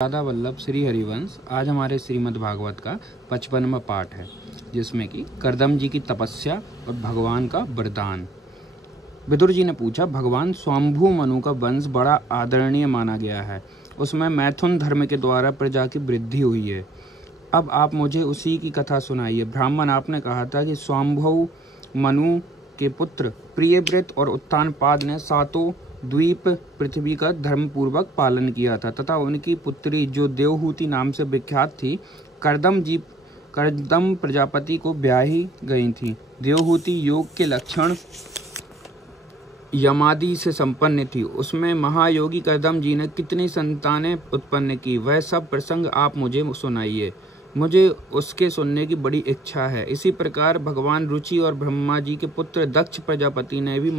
राधा वल्लभ श्री हरिवंश। आज हमारे श्रीमद् भागवत का 55वां पाठ है, जिसमें कि कर्दम जी की तपस्या और भगवान का वरदान। विदुर जी ने पूछा, भगवान स्वयंभू मनु का वंश बड़ा आदरणीय माना गया है। उसमें मैथुन धर्म के द्वारा प्रजा की वृद्धि हुई है। अब आप मुझे उसी की कथा सुनाइए। ब्राह्मण, आपने कहा था कि स्वयंभू मनु के पुत्र प्रियव्रत और उत्तानपाद ने सातों द्वीप पृथ्वी का धर्मपूर्वक पालन किया था तथा उनकी पुत्री, जो देवहूति नाम से विख्यात थी, कर्दम प्रजापति को ब्याही गई थी। देवहूति योग के लक्षण यमादि से संपन्न थी। उसमें महायोगी कर्दम जी ने कितनी संतानें उत्पन्न की, वह सब प्रसंग आप मुझे सुनाइए। मुझे उसके सुनने की बड़ी इच्छा है। इसी प्रकार भगवान रुचि और ब्रह्मा जी के पुत्र दक्ष प्रजापति ने भी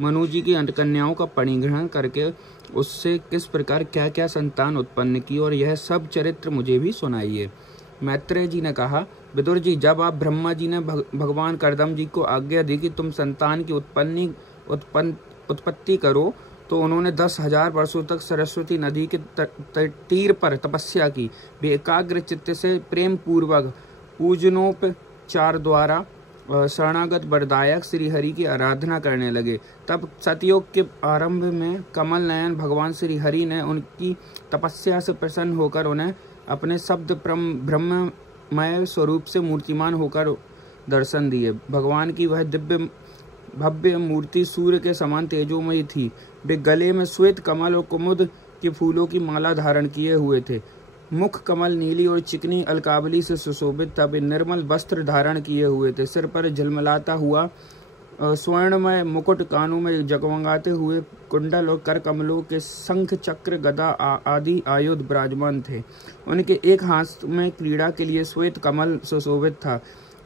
मनु जी की कन्याओं का परिग्रहण करके उससे किस प्रकार क्या क्या संतान उत्पन्न की, और यह सब चरित्र मुझे भी सुनाइए। मैत्रेय जी ने कहा, विदुर जी, जब आप ब्रह्मा जी ने भगवान कर्दम जी को आज्ञा दी कि तुम संतान की उत्पत्ति करो, तो उन्होंने 10,000 वर्षों तक सरस्वती नदी के तीर पर तपस्या की। वे एकाग्र चित्त से प्रेम पूर्वक पूजनोपचार द्वारा शरणागत वरदायक श्री हरि की आराधना करने लगे। तब सतयुग के आरंभ में कमल नयन भगवान श्री हरि ने उनकी तपस्या से प्रसन्न होकर उन्हें अपने शब्द ब्रह्ममय स्वरूप से मूर्तिमान होकर दर्शन दिए। भगवान की वह दिव्य भव्य मूर्ति सूर्य के समान तेजोमयी थी। वे गले में श्वेत कमल और कुमुद के फूलों की माला धारण किए हुए थे। मुख कमल नीली और चिकनी अलकावली से सुशोभित था। वे निर्मल वस्त्र धारण किए हुए थे। सिर पर झलमलाता हुआ स्वर्णमय मुकुट, कानों में जगमगाते हुए कुंडल और कर कमलों के शंख चक्र गदा आदि आयुध विराजमान थे। उनके एक हाथ में क्रीड़ा के लिए श्वेत कमल सुशोभित था।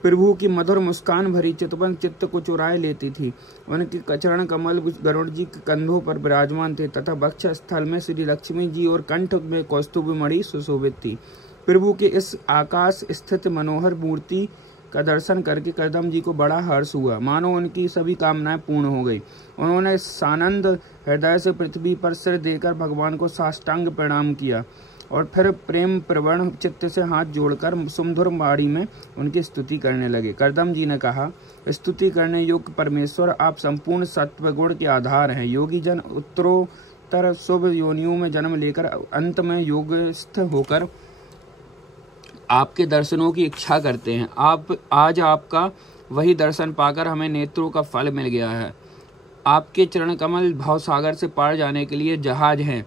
प्रभु की मधुर मुस्कान भरी चितवन चित्त को चुराए लेती थी। उनके चरण कमल गरुड़ जी के कंधों पर विराजमान थे तथा वक्ष स्थल में श्री लक्ष्मी जी और कंठ में कौस्तुभ मणि सुशोभित थी। प्रभु के इस आकाश स्थित मनोहर मूर्ति का दर्शन करके कर्दम जी को बड़ा हर्ष हुआ, मानो उनकी सभी कामनाएं पूर्ण हो गई। उन्होंने सानंद हृदय से पृथ्वी पर सिर देकर भगवान को साष्टांग प्रणाम किया और फिर प्रेम प्रवण चित्त से हाथ जोड़कर सुमधुर वाणी में उनकी स्तुति करने लगे। कर्दम जी ने कहा, स्तुति करने योग्य परमेश्वर, आप संपूर्ण सत्वगुण के आधार हैं। योगी जन उत्तरोत्तर शुभ योनियों में जन्म लेकर अंत में योगस्थ होकर आपके दर्शनों की इच्छा करते हैं। आज आपका वही दर्शन पाकर हमें नेत्रों का फल मिल गया है। आपके चरण कमल भवसागर से पार जाने के लिए जहाज हैं,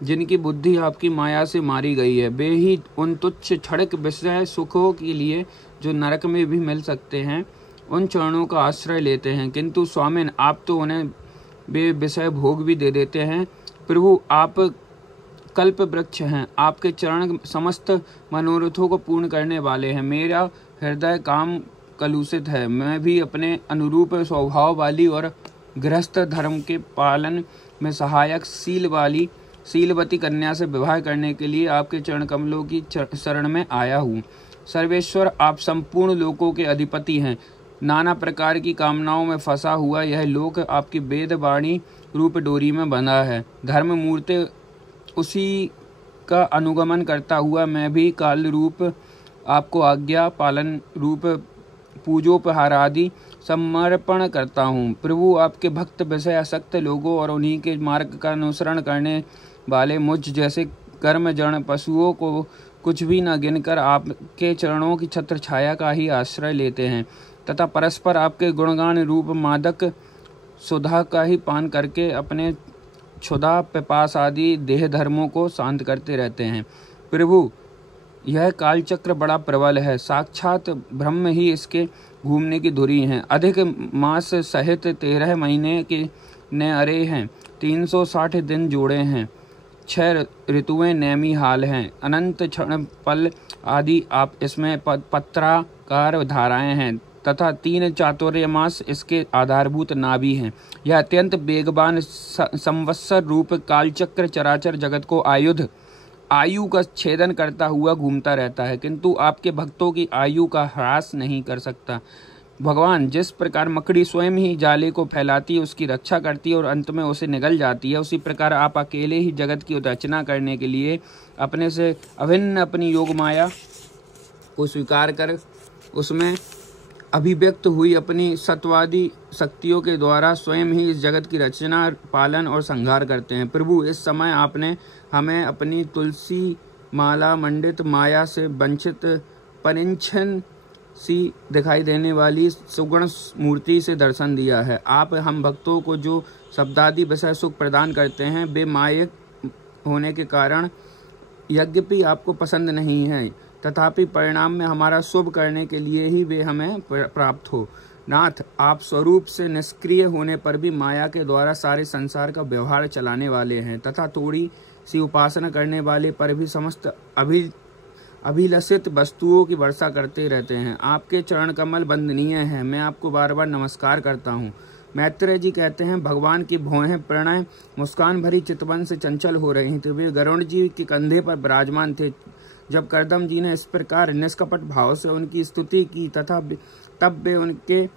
जिनकी बुद्धि आपकी माया से मारी गई है। वे ही उन तुच्छ क्षणिक विषय सुखों के लिए जो नरक में भी मिल सकते हैं, उन चरणों का आश्रय लेते हैं। किंतु स्वामिन, आप तो उन्हें वे विषय भोग भी दे देते हैं। प्रभु, आप कल्प वृक्ष हैं। आपके चरण समस्त मनोरथों को पूर्ण करने वाले हैं। मेरा हृदय काम कलुषित है। मैं भी अपने अनुरूप स्वभाव वाली और गृहस्थ धर्म के पालन में सहायक शीलवती कन्या से विवाह करने के लिए आपके चरण कमलों की शरण में आया हूँ। सर्वेश्वर, आप संपूर्ण लोकों के अधिपति हैं। नाना प्रकार की कामनाओं में फंसा हुआ यह लोक आपकी वेद वाणी रूप डोरी में बंधा है। धर्म मूर्ति उसी का अनुगमन करता हुआ मैं भी काल रूप आपको आज्ञा पालन रूप पूजोपहार आदि समर्पण करता हूँ। प्रभु, आपके भक्त विषय आसक्त लोगों और उन्हीं के मार्ग का अनुसरण करने वाले मुझ जैसे कर्म जन पशुओं को कुछ भी न गिनकर आपके चरणों की छत्र छाया का ही आश्रय लेते हैं तथा परस्पर आपके गुणगान रूप मादक सुधा का ही पान करके अपने क्षुधा पिपास आदि देह धर्मों को शांत करते रहते हैं। प्रभु, यह कालचक्र बड़ा प्रबल है। साक्षात ब्रह्म ही इसके घूमने की धुरी हैं। अधिक मास सहित 13 महीने के ने अरे हैं। 360 दिन जोड़े हैं। 6 ऋतुएं नैमी हाल हैं। अनंत क्षण पल आदि आप इसमें पत्राकार धाराएं हैं तथा 3 चातुर्मास इसके आधारभूत नाभि हैं। यह अत्यंत वेगवान संवत्सर रूप कालचक्र चराचर जगत को आयु का छेदन करता हुआ घूमता रहता है, किंतु आपके भक्तों की आयु का ह्रास नहीं कर सकता। भगवान, जिस प्रकार मकड़ी स्वयं ही जाले को फैलाती है, उसकी रक्षा करती है और अंत में उसे निगल जाती है, उसी प्रकार आप अकेले ही जगत की रचना करने के लिए अपने से अभिन्न अपनी योग माया को स्वीकार कर उसमें अभिव्यक्त हुई अपनी सत्वादी शक्तियों के द्वारा स्वयं ही इस जगत की रचना, पालन और संहार करते हैं। प्रभु, इस समय आपने हमें अपनी तुलसी माला मंडित माया से वंचित परिच्छन सी दिखाई देने वाली सुगुण मूर्ति से दर्शन दिया है। आप हम भक्तों को जो शब्दादि विषय सुख प्रदान करते हैं, वे मायक होने के कारण यद्यपि आपको पसंद नहीं है, तथापि परिणाम में हमारा शुभ करने के लिए ही वे हमें प्राप्त हो। नाथ, आप स्वरूप से निष्क्रिय होने पर भी माया के द्वारा सारे संसार का व्यवहार चलाने वाले हैं तथा थोड़ी सी उपासना करने वाले पर भी समस्त अभिलषित वस्तुओं की वर्षा करते रहते हैं। आपके चरण कमल वंदनीय हैं, मैं आपको बार बार नमस्कार करता हूँ। मैत्रेय जी कहते हैं, भगवान की भौहें प्रणय मुस्कान भरी चितवन से चंचल हो रही थी। वे गरुड़ जी के कंधे पर विराजमान थे। जब कर्दम जी ने इस प्रकार निष्कपट भाव से उनकी स्तुति की तथा तब वे उनके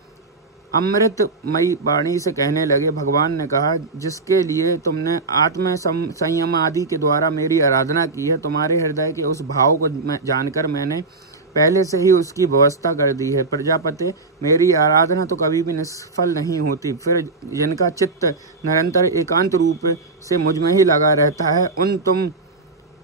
अमृतमयी वाणी से कहने लगे। भगवान ने कहा, जिसके लिए तुमने आत्म संयम आदि के द्वारा मेरी आराधना की है, तुम्हारे हृदय के उस भाव को जानकर मैंने पहले से ही उसकी व्यवस्था कर दी है। प्रजापति, मेरी आराधना तो कभी भी निष्फल नहीं होती। फिर जिनका चित्त निरंतर एकांत रूप से मुझ में ही लगा रहता है, उन तुम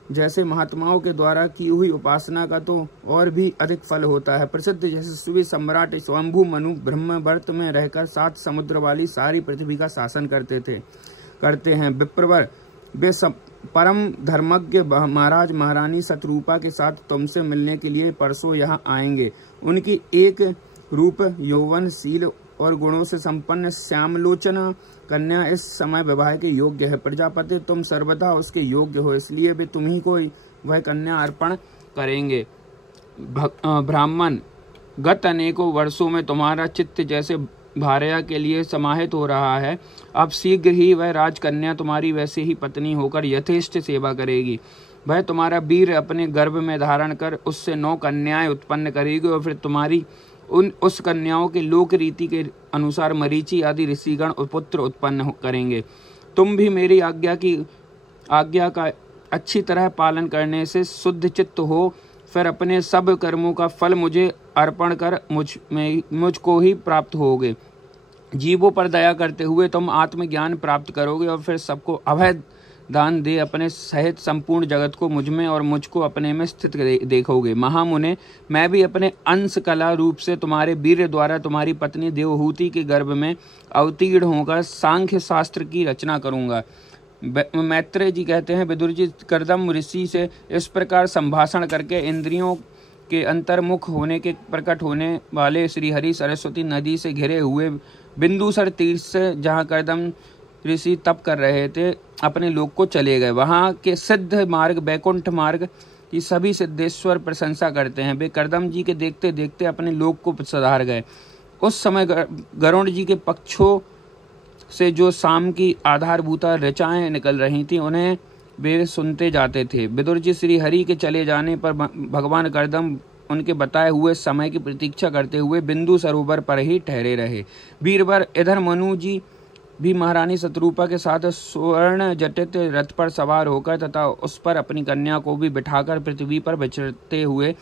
जैसे महात्माओं के द्वारा की हुई उपासना का तो और भी अधिक फल होता है। प्रसिद्ध यशस्वी सम्राट स्वयंभू मनु ब्रह्मवर्त में रहकर 7 समुद्र वाली सारी पृथ्वी का शासन करते हैं। विप्रवर, वे परम धर्मज्ञ महाराज महारानी शतरूपा के साथ तुमसे मिलने के लिए परसों यहाँ आएंगे। उनकी एक रूप यौवनशील और गुणों से संपन्न श्यामलोचना कन्या इस समय विवाह के योग्य है। प्रजापति, तुम सर्वदा उसके योग्य हो, इसलिए वे तुम्ही को वह कन्या अर्पण करेंगे। ब्राह्मण, गत अनेकों वर्षों में तुम्हारा चित्त जैसे भार्या के लिए समाहित हो रहा है, अब शीघ्र ही वह राजकन्या तुम्हारी वैसे ही पत्नी होकर यथेष्ट सेवा करेगी। वह तुम्हारा वीर अपने गर्भ में धारण कर उससे 9 कन्याएं उत्पन्न करेगी और फिर तुम्हारी उस कन्याओं के लोक रीति के अनुसार मरीचि आदि ऋषिगण पुत्र उत्पन्न करेंगे। तुम भी मेरी आज्ञा का अच्छी तरह पालन करने से शुद्ध चित्त हो, फिर अपने सब कर्मों का फल मुझे अर्पण कर मुझको ही प्राप्त होगे। जीवों पर दया करते हुए तुम आत्मज्ञान प्राप्त करोगे और फिर सबको अभय दान दे अपने सहित संपूर्ण जगत को मुझ में और मुझको अपने में स्थित देखोगे। महामुने, मैं भी अपने अंश कला रूप से तुम्हारे वीर द्वारा तुम्हारी पत्नी देवहूति के गर्भ में अवतीर्ण होकर सांख्य शास्त्र की रचना करूंगा। मैत्रेय जी कहते हैं, विदुर जी कर्दम ऋषि से इस प्रकार संभाषण करके इंद्रियों के अंतर्मुख होने के प्रकट होने वाले श्रीहरि सरस्वती नदी से घिरे हुए बिंदुसर तीर्थ से, जहाँ कर्दम ऋषि तप कर रहे थे, अपने लोक को चले गए। वहाँ के सिद्ध मार्ग बैकुंठ मार्ग की सभी सिद्धेश्वर प्रशंसा करते हैं। वे कर्दम जी के देखते देखते अपने लोक को सुधार गए। उस समय गरुड़ जी के पक्षों से जो शाम की आधारभूता ऋचाएं निकल रही थी, उन्हें वे सुनते जाते थे। विदुर जी श्री हरि के चले जाने पर भगवान कर्दम उनके बताए हुए समय की प्रतीक्षा करते हुए बिंदु सरोवर पर ही ठहरे रहे। वीरवर, इधर मनु जी भी महारानी शतरूपा के साथ स्वर्ण जटित रथ पर सवार होकर तथा उस पर अपनी कन्या को भी बिठाकर पृथ्वी पर विचरते हुए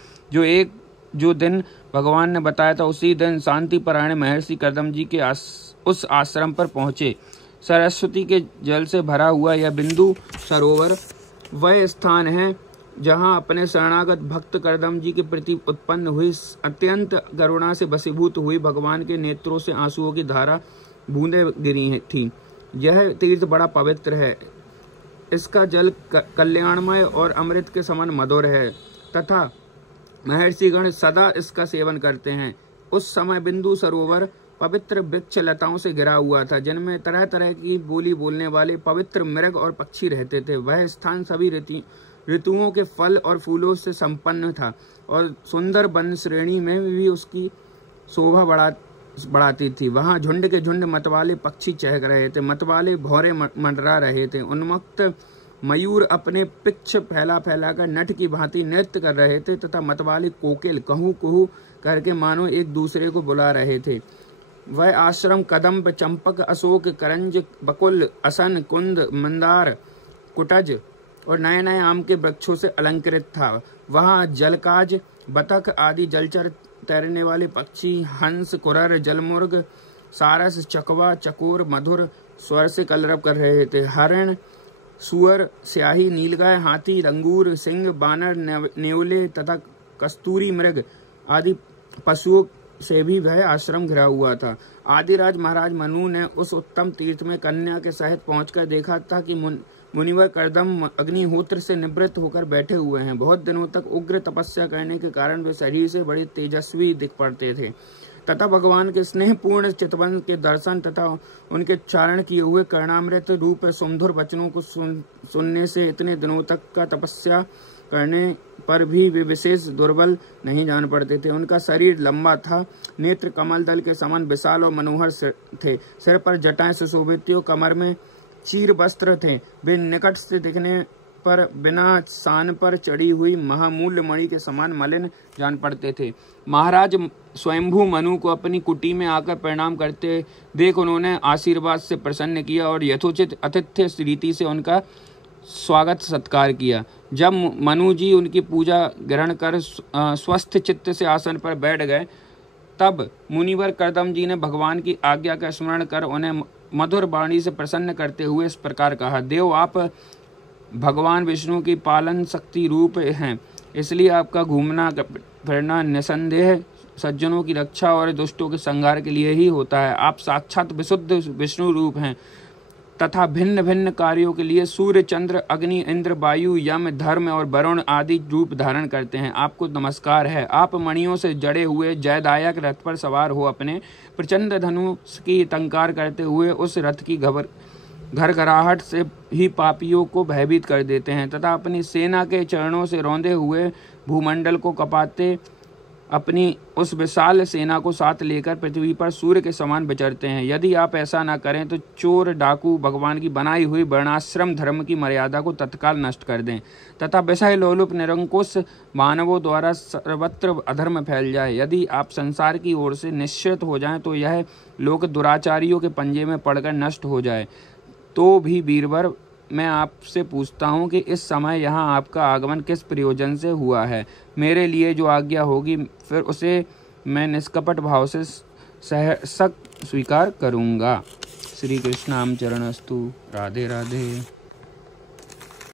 जो दिन भगवान ने बताया था, उसी दिन शांति परायण महर्षि कर्दम जी के उस आश्रम पर पहुँचे। सरस्वती के जल से भरा हुआ यह बिंदु सरोवर वह स्थान है जहाँ अपने शरणागत भक्त कर्दम जी के प्रति उत्पन्न हुई अत्यंत करुणा से वशीभूत हुई भगवान के नेत्रों से आंसुओं की धारा बूंदें गिरी थी। यह तीर्थ बड़ा पवित्र है। इसका जल कल्याणमय और अमृत के समान मधुर है तथा महर्षिगण सदा इसका सेवन करते हैं। उस समय बिंदु सरोवर पवित्र वृक्ष लताओं से घिरा हुआ था, जिनमें तरह तरह की बोली बोलने वाले पवित्र मृग और पक्षी रहते थे। वह स्थान सभी ऋतुओं के फल और फूलों से संपन्न था और सुंदर वन श्रेणी में भी उसकी शोभा बढ़ाती थी। वहां झुंड के झुंड मतवाले पक्षी चहक रहे थे, मतवाले भौरे मंडरा रहे थे। उन्मत्त मयूर अपने पिच्छ फैला फैलाकर नट की भांति नृत्य कर रहे थे तथा मतवाले कोकिल कहू कहू करके मानो एक दूसरे को बुला रहे थे। वह आश्रम कदम्ब, चंपक, अशोक, करंज, बकुल, असन, कुंद, मंदार, कुटज और नए नए आम के वृक्षों से अलंकृत था। वहाँ जलकाज, बतख आदि जलचर, तैरने वाले पक्षी, हंस, कुरर, जलमुर्ग, सारस, चकवा, चकोर मधुर स्वर से कलरव कर रहे थे। हरण, सुअर, स्याही, नीलगाय, हाथी, लंगूर, सिंह, बानर, नेवले तथा कस्तूरी मृग आदि पशुओं से भी वह आश्रम घिरा हुआ था। आदिराज महाराज मनु ने उस उत्तम तीर्थ में कन्या के सहित पहुंचकर देखा था कि मुनिवर कर्दम अग्निहोत्र से निवृत्त होकर बैठे हुए हैं। बहुत दिनों तक उग्र तपस्या करने के कारण वे शरीर से बड़े तेजस्वी दिख पड़ते थे तथा भगवान के स्नेहपूर्ण चितवन के दर्शन तथा उनके चारण किए हुए कर्णामृत रूप सुमधुर वचनों को सुनने से इतने दिनों तक का तपस्या करने पर भी वे विशेष दुर्बल नहीं जान पड़ते थे। उनका शरीर लंबा था, नेत्र कमल दल के समान विशाल और मनोहर थे, सिर पर जटाएं सुशोभित थी और कमर में चीर वस्त्र थे। वे निकट से दिखने पर बिना सान पर चढ़ी हुई महामूल्य मणि के समान मलिन जान पड़ते थे। महाराज स्वयंभू मनु को अपनी कुटी में आकर प्रणाम करते देख उन्होंने आशीर्वाद से प्रसन्न किया और यथोचित आतिथ्य रीति से उनका स्वागत सत्कार किया। जब मनु जी उनकी पूजा ग्रहण कर स्वस्थ चित्त से आसन पर बैठ गए तब मुनिवर कर्दम जी ने भगवान की आज्ञा का स्मरण कर उन्हें मधुर वाणी से प्रसन्न करते हुए इस प्रकार कहा, देव आप भगवान विष्णु की पालन शक्ति रूप हैं, इसलिए आपका घूमना फिरना निसंदेह सज्जनों की रक्षा और दुष्टों के संहार के लिए ही होता है। आप साक्षात विशुद्ध विष्णु रूप हैं तथा भिन्न भिन्न कार्यों के लिए सूर्य, चंद्र, अग्नि, इंद्र, वायु, यम, धर्म और वरुण आदि रूप धारण करते हैं। आपको नमस्कार है। आप मणियों से जड़े हुए जयदायक रथ पर सवार हो अपने प्रचंड धनुष की टंकार करते हुए उस रथ की घरघराहट से ही पापियों को भयभीत कर देते हैं तथा अपनी सेना के चरणों से रौंदे हुए भूमंडल को कपाते अपनी उस विशाल सेना को साथ लेकर पृथ्वी पर सूर्य के समान विचरते हैं। यदि आप ऐसा न करें तो चोर, डाकू भगवान की बनाई हुई वर्णाश्रम धर्म की मर्यादा को तत्काल नष्ट कर दें तथा विषय लोलुप निरंकुश मानवों द्वारा सर्वत्र अधर्म फैल जाए। यदि आप संसार की ओर से निश्चित हो जाएं तो यह लोक दुराचारियों के पंजे में पड़कर नष्ट हो जाए। तो भी वीरवर, मैं आपसे पूछता हूँ कि इस समय यहाँ आपका आगमन किस प्रयोजन से हुआ है। मेरे लिए जो आज्ञा होगी फिर उसे मैं निष्कपट भाव से सहर्षक स्वीकार करूँगा। श्री कृष्णाम चरणस्तु। राधे राधे।